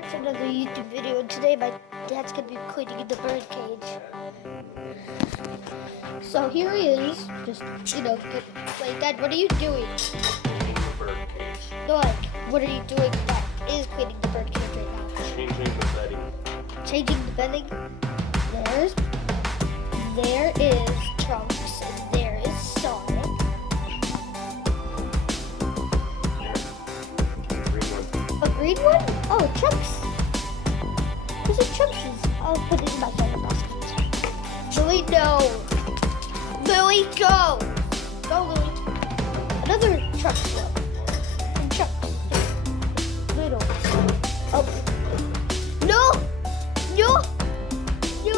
back to another YouTube video, and today my dad's gonna be cleaning the bird cage. So here he is, just, wait, Dad, what are you doing? Cleaning the bird cage. No, like, what are you doing that is cleaning the bird cage right now? Changing the bedding. Changing the bedding. There is Trunks, and there is Sonic. Green one. A green one? Oh, Trunks. Where's the Trunks? I'll put it in my phone basket. Lily, no. Lily, go. Go, Lily. Another Trunks, though. And Trunks. Little. Oh. No. No. No.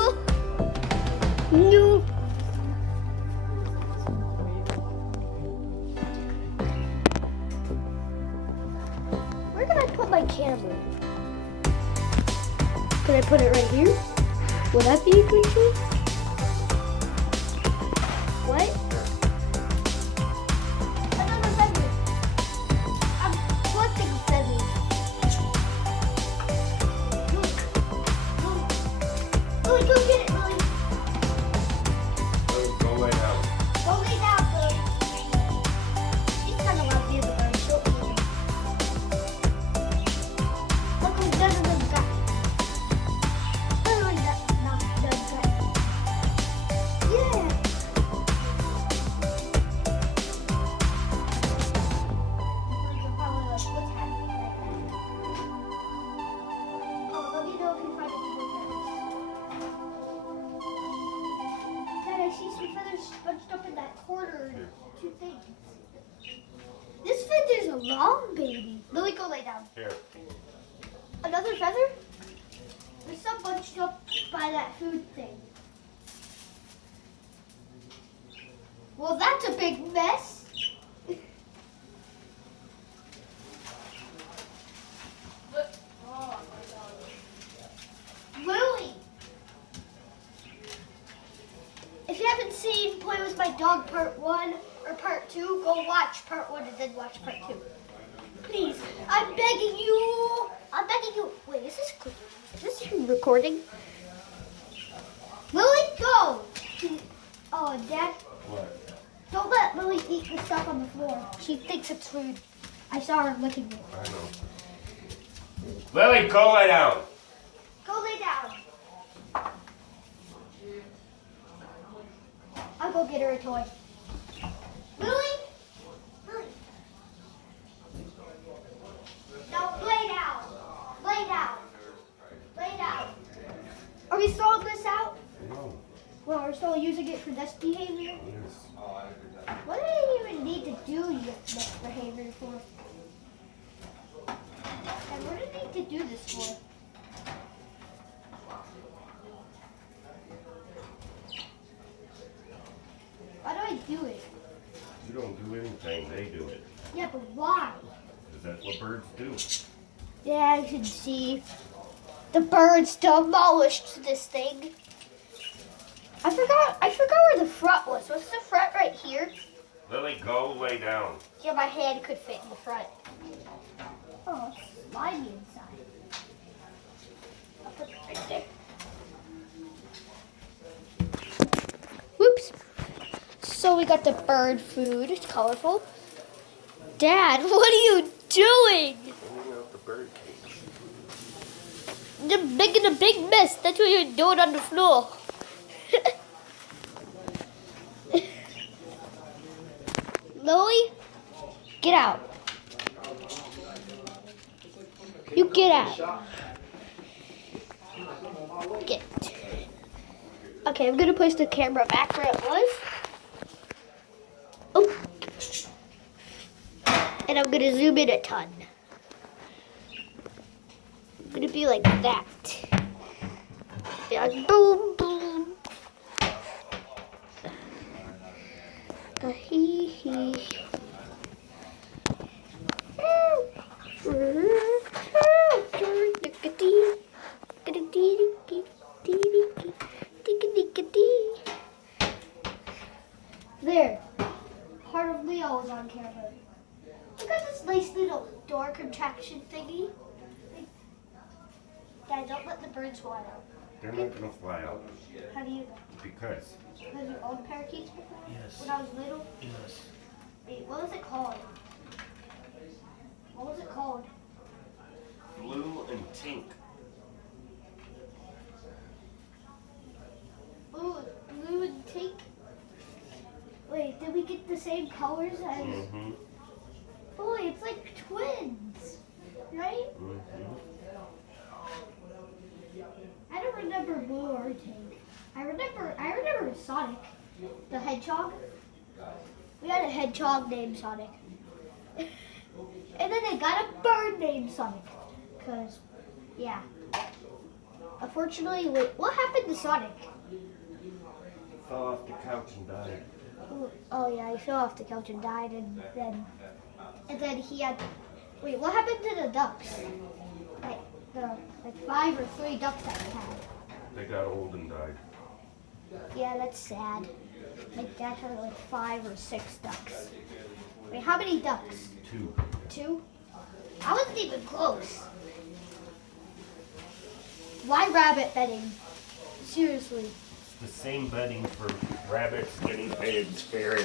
No. Where can I put my camera? Could I put it right here? Would that be a good choice? What? Another feather. I'm collecting feathers. Lily, go get it, Lily. Go lay down. Go lay down, Lily. She's kind of like the other bird. She'll eat it. Look who's done in the gut. Literally, that's not the gut. Yeah. You're probably like, what's happening right now? Oh, let me know if you find any more feathers. Dad, I see some feathers bunched up in that corner. Two things. This feather's a long baby. Lily, go lay down. Here. Another feather? There's some bunched up by that food thing. Well, that's a big mess. Lily! If you haven't seen Play With My Dog Part 1 or Part 2, go watch Part 1 and then watch Part 2. Please, I'm begging you. I'm begging you. Wait, is this even recording? Lily, go! Oh, Dad, What? don't let Lily eat the stuff on the floor. She thinks it's food. I saw her licking it. I know. Lily, go lay down. Go lay down. I'll go get her a toy. Lily? Lily. No, lay down. Lay down. Lay down. Are we throwing this out? No. Well, we're still using it for this behavior? Yes. What do I even need to do this behavior for? And what do I need to do this for? Why do I do it? You don't do anything. They do it. Yeah, but why? Because that's what birds do. Yeah, I can see the birds demolished this thing. I forgot where the front was. Was the front right here? Lily, go lay down. Yeah, my hand could fit in the front. Oh, slimy inside. I'll put it right there. Whoops. So we got the bird food. It's colorful. Dad, what are you doing? Cleaning out the bird cage. You're making a big mess. That's what you're doing on the floor. Lily, get out. You get out. Get. Okay, I'm gonna place the camera back where it was. Oh. And I'm gonna zoom in a ton. I'm gonna be like that. Yeah, boom, boom. Hee hee. There. Heart of Leo is on camera. Look at this nice little door contraction thingy. Yeah, don't let the birds fly out. They're not gonna fly out How do you know? because Because you owned parakeets before? Yes. When I was little? Yes. Wait, what was it called? What was it called? Blue and Tink. Blue and pink? Wait, did we get the same colors as... Mm-hmm. Boy, it's like twins, right? Mm-hmm. I don't remember Blue or Tank. I remember Sonic, the hedgehog. We had a hedgehog named Sonic. And then they got a bird named Sonic. Cause, yeah. Unfortunately, wait, what happened to Sonic? Fell off the couch and died. Oh yeah, he fell off the couch and died, and then he had. Wait, what happened to the ducks? Like the 5 or 3 ducks that we had. They got old and died. Yeah, that's sad. My dad had like 5 or 6 ducks. Wait, how many ducks? 2. 2? I wasn't even close. Why rabbit bedding? Seriously. The same bedding for rabbits, guinea pigs, ferrets.